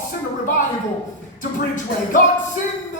send a revival to Bridgeway. God, send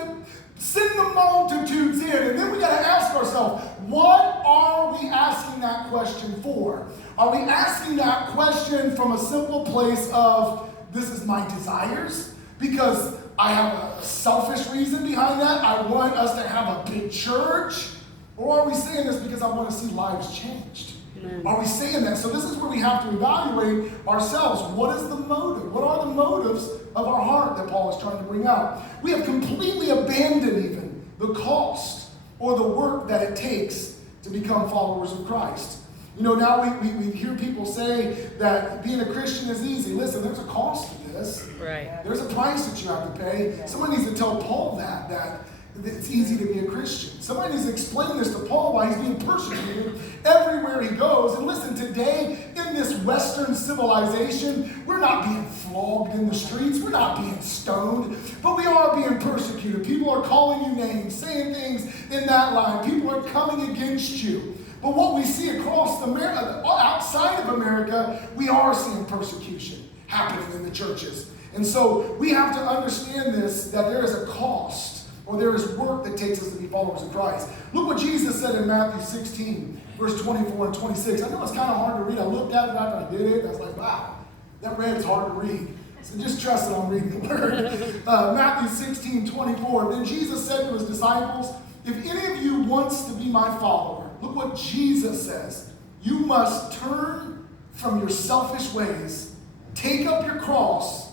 the multitudes in. And then we got to ask ourselves, what are we asking that question for? Are we asking that question from a simple place of, this is my desires? Because I have a selfish reason behind that. I want us to have a big church. Or are we saying this because I want to see lives changed? Amen. Are we saying that? So this is where we have to evaluate ourselves. What is the motive? What are the motives of our heart that Paul is trying to bring out? We have completely abandoned even the cost or the work that it takes to become followers of Christ. You know, now we hear people say that being a Christian is easy. Listen, there's a cost to this. Right. There's a price that you have to pay. Someone needs to tell Paul that it's easy to be a Christian. Somebody needs to explain this to Paul why he's being persecuted everywhere he goes. And listen, today in this Western civilization, we're not being flogged in the streets. We're not being stoned. But we are being persecuted. People are calling you names, saying things in that line. People are coming against you. But what we see across outside of America, we are seeing persecution happening in the churches. And so we have to understand this, that there is a cost, or there is work that takes us to be followers of Christ. Look what Jesus said in Matthew 16, verse 24 and 26. I know it's kind of hard to read. I looked at it after I did it. I was like, wow, that red is hard to read. So just trust that I'm reading the word. Matthew 16, 24. Then Jesus said to his disciples, if any of you wants to be my follower, look what Jesus says. You must turn from your selfish ways, take up your cross,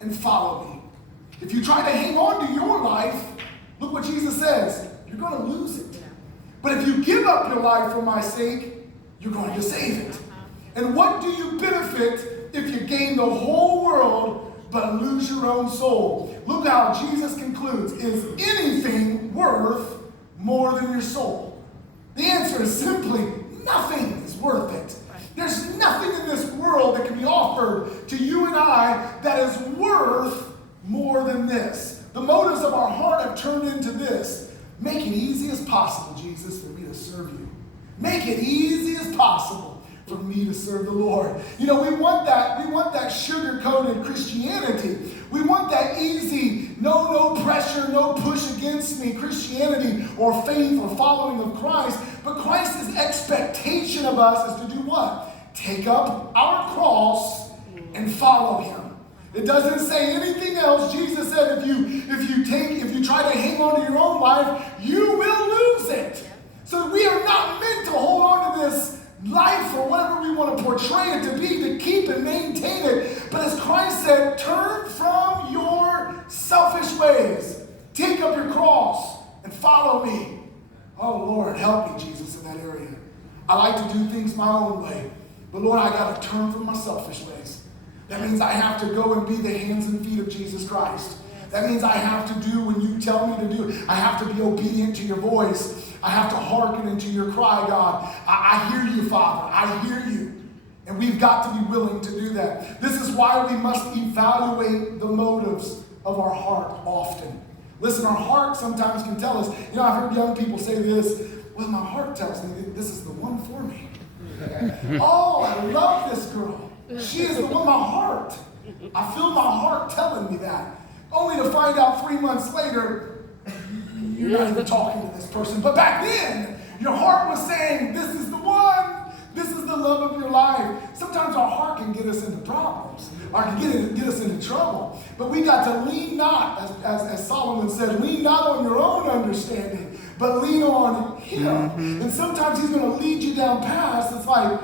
and follow me. If you try to hang on to your life, look what Jesus says. You're going to lose it. But if you give up your life for my sake, you're going to save it. And what do you benefit if you gain the whole world but lose your own soul? Look how Jesus concludes. Is anything worth more than your soul? The answer is simply nothing is worth it. There's nothing in this world that can be offered to you and I that is worth more than this. The motives of our heart have turned into this. Make it easy as possible, Jesus, for me to serve you. Make it easy as possible for me to serve the Lord. You know, we want that sugar-coated Christianity. We want that easy, no pressure, no push against me Christianity or faith or following of Christ. But Christ's expectation of us is to do what? Take up our cross and follow him. It doesn't say anything else. Jesus said if you try to hang on to your own life, you will lose it. So we are not meant to hold on to this life or whatever we want to portray it to be, to keep and maintain it. But as Christ said, turn from your selfish ways. Take up your cross and follow me. Oh, Lord, help me, Jesus, in that area. I like to do things my own way. But, Lord, I got to turn from my selfish ways. That means I have to go and be the hands and feet of Jesus Christ. That means I have to do when you tell me to do. I have to be obedient to your voice. I have to hearken into your cry, God. I hear you, Father. I hear you. And we've got to be willing to do that. This is why we must evaluate the motives of our heart often. Listen, our heart sometimes can tell us. You know, I've heard young people say this. Well, my heart tells me that this is the one for me. Oh, I love this girl. She is the one, my heart. I feel my heart telling me that. Only to find out 3 months later, you're not even talking to this person. But back then, your heart was saying, this is the one. This is the love of your life. Sometimes our heart can get us into problems or can get us into trouble. But we got to lean not, as Solomon said, lean not on your own understanding, but lean on him. Mm-hmm. And sometimes he's going to lead you down paths. It's like,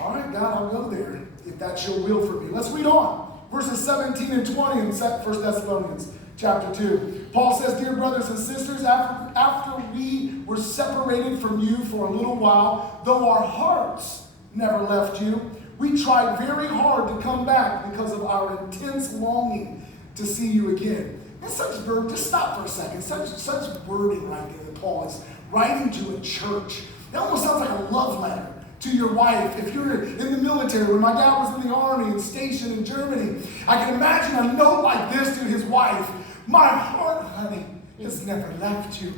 all right, God, I'll go there if that's your will for me. Let's read on. Verses 17 and 20 in 1 Thessalonians chapter 2. Paul says, dear brothers and sisters, after we were separated from you for a little while, though our hearts never left you, we tried very hard to come back because of our intense longing to see you again. And such verb, just stop for a second, such wording right there that Paul is writing to a church. It almost sounds like a love letter to your wife. If you're in the military, when my dad was in the army and stationed in Germany, I can imagine a note like this to his wife. My heart, honey, has never left you.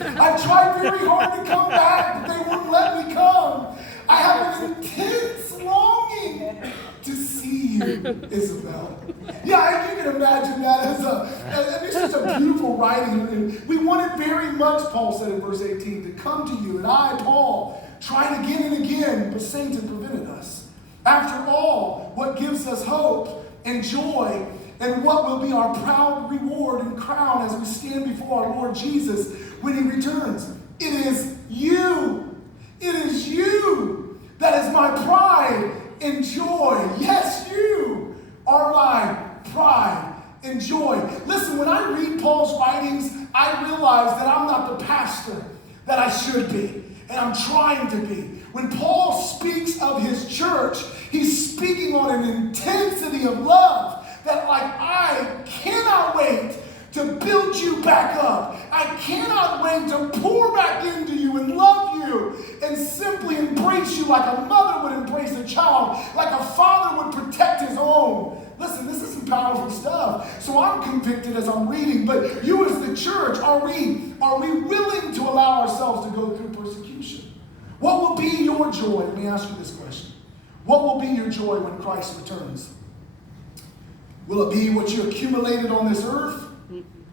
I tried very hard to come back, but they wouldn't let me come. I have an intense longing to see you, Isabel. Yeah, you can imagine that as it's just a beautiful writing. And we want it very much, Paul said in verse 18, to come to you. And I, Paul, tried again and again, but Satan prevented us. After all, what gives us hope and joy and what will be our proud reward and crown as we stand before our Lord Jesus when he returns? It is you. It is you that is my pride and joy. Yes, you are my pride and joy. Listen, when I read Paul's writings, I realize that I'm not the pastor that I should be, and I'm trying to be. When Paul speaks of his church, he's speaking on an intensity of love that, like, I cannot wait to build you back up. I cannot wait to pour back into you and love you and simply embrace you like a mother would embrace a child, like a father would protect his own. Listen, this is some powerful stuff. So I'm convicted as I'm reading, but you as the church, are we willing to allow ourselves to go through persecution? What will be your joy? Let me ask you this question. What will be your joy when Christ returns? Will it be what you accumulated on this earth?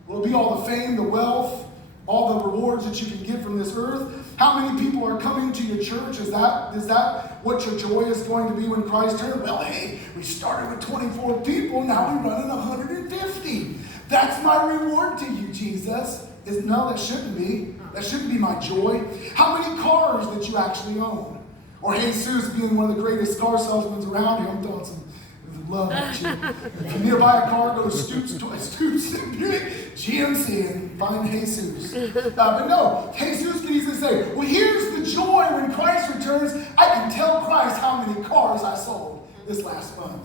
Will it be all the fame, the wealth, all the rewards that you can get from this earth? How many people are coming to your church? Is that what your joy is going to be when Christ returns? Well, hey, we started with 24 people, now we're running 150. That's my reward to you, Jesus. No, that shouldn't be. That shouldn't be my joy. How many cars that you actually own? Or Jesus being one of the greatest car salesmen around here. I'm throwing some love at you. If you need to buy a car, go to Stoops, Buick, GMC, and find Jesus. But no, Jesus can easily say, well, here's the joy when Christ returns. I can tell Christ how many cars I sold this last month.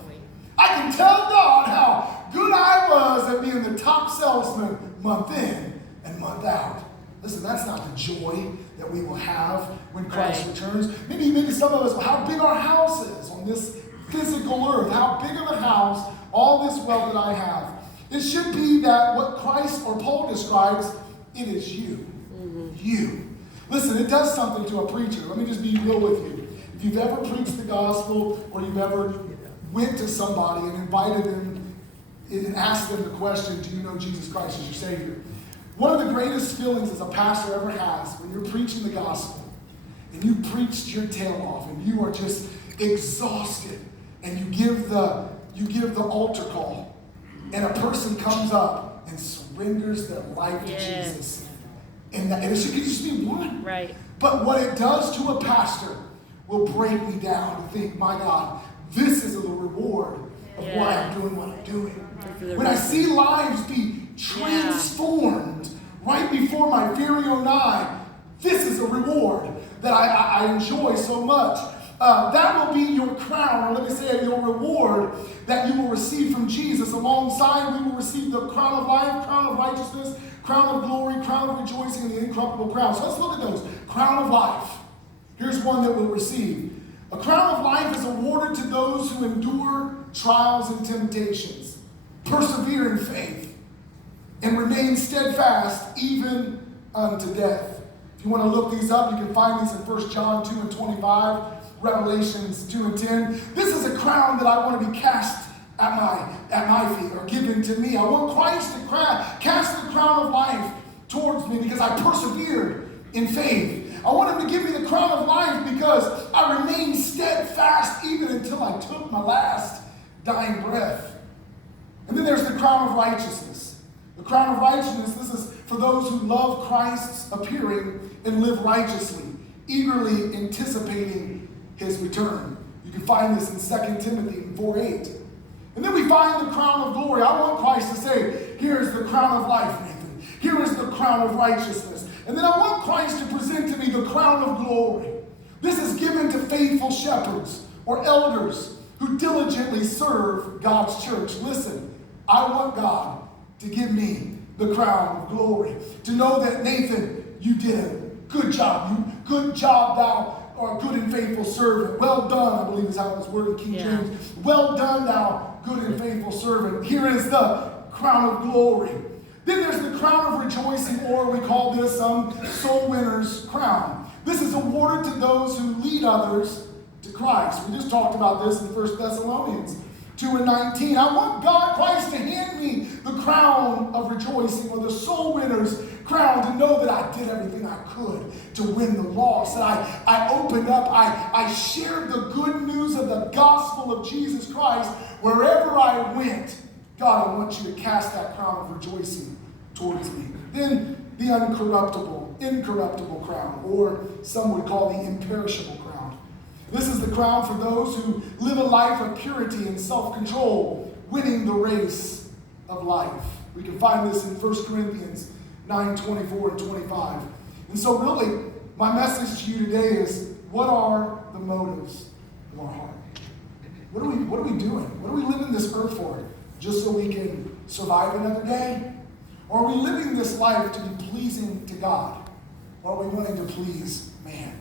I can tell God how good I was at being the top salesman month in and month out. Listen, that's not the joy that we will have when Christ returns. Maybe some of us, how big our house is on this physical earth, how big of a house, all this wealth that I have. It should be that what Christ or Paul describes, it is you. Mm-hmm. You. Listen, it does something to a preacher. Let me just be real with you. If you've ever preached the gospel or you've ever went to somebody and invited them and asked them the question, do you know Jesus Christ as your Savior? One of the greatest feelings as a pastor ever has when you're preaching the gospel and you preached your tail off and you are just exhausted and you give the altar call and a person comes up and surrenders their life to Jesus. And it should just be one. Right. But what it does to a pastor will break me down to think, my God, this is the reward of why I'm doing what I'm doing. When I see lives be transformed right before my very own eye, this is a reward that I enjoy so much. That will be your crown, or let me say your reward that you will receive from Jesus. Alongside, we will receive the crown of life, crown of righteousness, crown of glory, crown of rejoicing, and the incorruptible crown. So let's look at those. Crown of life. Here's one that we'll receive. A crown of life is awarded to those who endure trials and temptations, persevere in faith, and remain steadfast even unto death. If you want to look these up, you can find these in 1 John 2 and 25, Revelations 2 and 10. This is a crown that I want to be cast at my feet, or given to me. I want Christ to cast the crown of life towards me because I persevered in faith. I want him to give me the crown of life because I remained steadfast even until I took my last dying breath. And then there's the crown of righteousness. The crown of righteousness, this is for those who love Christ's appearing and live righteously, eagerly anticipating his return. You can find this in 2 Timothy 4:8. And then we find the crown of glory. I want Christ to say, here is the crown of life, Nathan. Here is the crown of righteousness. And then I want Christ to present to me the crown of glory. This is given to faithful shepherds or elders who diligently serve God's church. Listen, I want God to give me the crown of glory. To know that, Nathan, you did a good job. Good job, thou art a good and faithful servant. Well done, I believe is how it's worded in King James. Well done, thou good and faithful servant. Here is the crown of glory. Then there's the crown of rejoicing, or we call this soul winner's crown. This is awarded to those who lead others to Christ. We just talked about this in 1 Thessalonians 2:19. I want God, Christ, to hand me the crown of rejoicing, or the soul winner's crown, to know that I did everything I could to win the loss. That I opened up, I shared the good news of the gospel of Jesus Christ wherever I went. God, I want you to cast that crown of rejoicing towards me. Then the incorruptible crown, or some would call the imperishable crown. This is the crown for those who live a life of purity and self-control, winning the race of life. We can find this in 1 Corinthians 9:24 and 25. And so really, my message to you today is, what are the motives of our heart? What are we doing? What are we living this earth for? Just so we can survive another day? Or are we living this life to be pleasing to God? Or are we wanting to please man?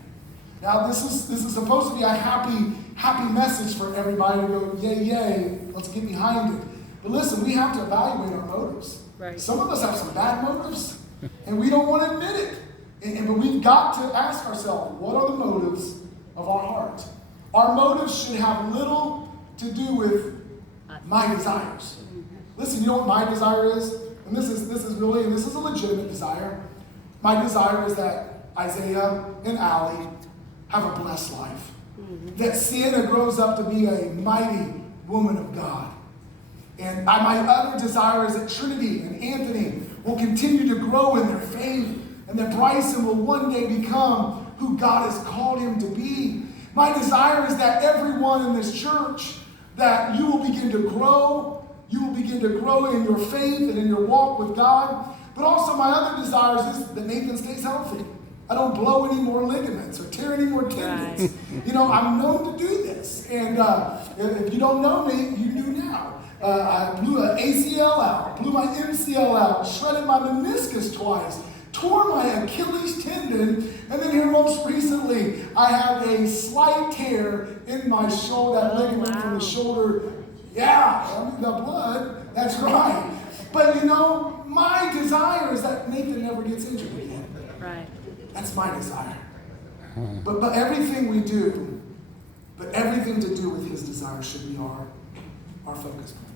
Now, this is supposed to be a happy message for everybody to go, yay, yay, let's get behind it. But listen, we have to evaluate our motives. Right. Some of us have some bad motives, and we don't want to admit it. But we've got to ask ourselves, what are the motives of our heart? Our motives should have little to do with my desires. Listen, you know what my desire is? And this is a legitimate desire. My desire is that Isaiah and Allie have a blessed life. That Sienna grows up to be a mighty woman of God. And my other desire is that Trinity and Anthony will continue to grow in their faith, and that Bryson will one day become who God has called him to be. My desire is that everyone in this church, that you will begin to grow. You will begin to grow in your faith and in your walk with God. But also my other desires is that Nathan stays healthy. I don't blow any more ligaments or tear any more tendons. Right. You know, I'm known to do this. And if you don't know me, you do now. I blew an ACL out, blew my MCL out, shredded my meniscus twice, tore my Achilles tendon, and then here most recently, I have a slight tear in my shoulder, that ligament from the shoulder. Yeah, the blood, that's right. But you know, my desire is that Nathan never gets injured again. Right. That's my desire. But everything we do, but everything to do with his desire should be our focus point.